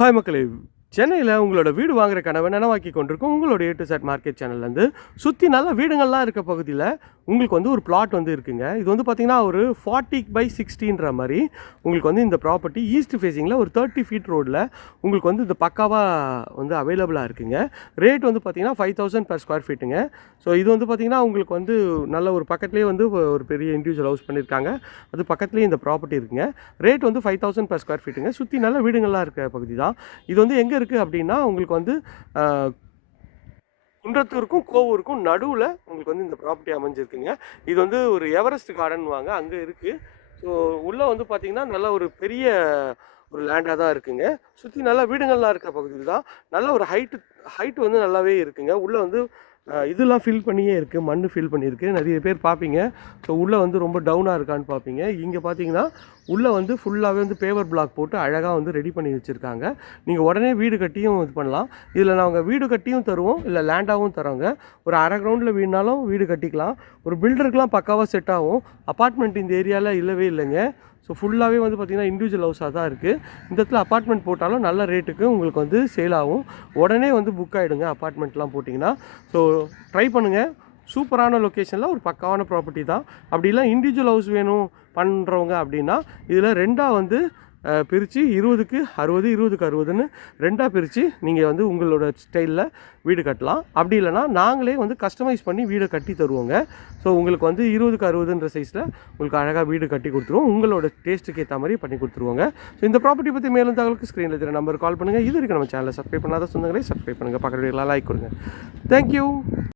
Hi மக்களே, சென்னையில் உங்களோட வீடு வாங்குற கனவை நனவாக்கி கொண்டிருக்கும் உங்களோட A to Z மார்க்கெட் சேனல்லேருந்து சுற்றி நல்ல வீடுங்கள்லாம் இருக்க பகுதியில் உங்களுக்கு வந்து ஒரு பிளாட் வந்து இருக்குங்க. இது வந்து பார்த்திங்கன்னா ஒரு 40/60 மாதிரி உங்களுக்கு வந்து இந்த ப்ராப்பர்ட்டி ஈஸ்ட் ஃபேஸிங்கில் ஒரு 30 ஃபீட் ரோடில் உங்களுக்கு வந்து இந்த பக்காவாக வந்து அவைலபிளாக இருக்குங்க. ரேட் வந்து பார்த்திங்கன்னா 5,000 per square feetங்க. ஸோ இது வந்து பார்த்திங்கன்னா உங்களுக்கு வந்து நல்ல ஒரு பக்கத்துலேயே வந்து ஒரு பெரிய இண்டிவிஜுவல் ஹவுஸ் பண்ணியிருக்காங்க. அது பக்கத்துலேயே இந்த ப்ராப்பர்ட்டி இருக்குங்க. ரேட் வந்து 5,000 per square feetங்க. சுற்றி நல்ல வீடுங்கள்லாம் இருக்க பகுதி தான். இது வந்து எங்கே இருக்குது அப்படின்னா உங்களுக்கு வந்து குன்றத்தூருக்கும் கோவூருக்கும் நடுவில் உங்களுக்கு வந்து இந்த ப்ராப்பர்ட்டி அமைஞ்சிருக்குங்க. இது வந்து ஒரு எவரெஸ்ட் கார்டன் வாங்க அங்கே இருக்குது. ஸோ உள்ளே வந்து பார்த்திங்கன்னா நல்ல ஒரு பெரிய ஒரு லேண்டாக தான் இருக்குங்க. சுற்றி நல்லா வீடுங்கள்லாம் இருக்க பகுதியில் தான் நல்ல ஒரு ஹைட்டு வந்து நல்லாவே இருக்குங்க. உள்ளே வந்து இதெல்லாம் ஃபில் பண்ணியே இருக்குது, மண் ஃபில் பண்ணியிருக்கு. நிறைய பேர் பார்ப்பீங்க. ஸோ உள்ளே வந்து ரொம்ப டவுனாக இருக்கான்னு பார்ப்பீங்க. இங்கே பார்த்தீங்கன்னா உள்ளே வந்து ஃபுல்லாகவே வந்து பேவர் பிளாக் போட்டு அழகாக வந்து ரெடி பண்ணி வச்சுருக்காங்க. நீங்கள் உடனே வீடு கட்டியும் இது பண்ணலாம். இதில் நாங்கள் வீடு கட்டியும் தருவோம், இல்லை லேண்டாகவும் தரோங்க. ஒரு அரை கிரவுண்டில் வீடுனாலும் வீடு கட்டிக்கலாம். ஒரு பில்டருக்குலாம் பக்காவாக செட் ஆகும். அப்பார்ட்மெண்ட் இந்த ஏரியாவில் இல்லவே இல்லைங்க. ஸோ ஃபுல்லாகவே வந்து பார்த்திங்கன்னா இண்டிவிஜுவல் ஹவுஸாக தான் இருக்குது. இந்த இடத்துல அப்பார்ட்மெண்ட் போட்டாலும் நல்ல ரேட்டுக்கு உங்களுக்கு வந்து சேல் ஆகும். உடனே வந்து புக் ஆகிடுங்க அப்பார்ட்மெண்ட்லாம் போட்டிங்கன்னா. ஸோ ட்ரை பண்ணுங்கள். சூப்பரான லொக்கேஷனில் ஒரு பக்காவான ப்ராப்பர்ட்டி தான். அப்படிலாம் இண்டிவிஜுவல் ஹவுஸ் வேணும் பண்ணுறவங்க அப்படின்னா இதில் ரெண்டாக வந்து பிரித்து 20க்கு 60 20க்கு 60ன்னு ரெண்டாக பிரித்து நீங்கள் வந்து உங்களோட ஸ்டைலில் வீடு கட்டலாம். அப்படி இல்லைனா நாங்களே வந்து கஸ்டமைஸ் பண்ணி வீடை கட்டி தருவோங்க. ஸோ உங்களுக்கு வந்து 20க்கு 60ன்ற சைஸில் உங்களுக்கு அழகாக வீடு கட்டி கொடுத்துருவோம். உங்களோட டேஸ்ட்டுக்கு ஏற்ற மாதிரி பண்ணி கொடுத்துருவோங்க. ஸோ இந்த ப்ராப்பர்ட்டி பற்றி மேலும் தகவலுக்கு ஸ்க்ரீனில் இருக்கிற நம்பருக்கு கால் பண்ணுங்கள். இது வரைக்கும் நம்ம சேனலை சப்ஸ்கிரைப் பண்ணாத சொந்தங்களே சப்ஸ்கிரைப் பண்ணுங்கள். பக்கத்து வீடியோலாம் லைக் கொடுங்க. தேங்க்யூ.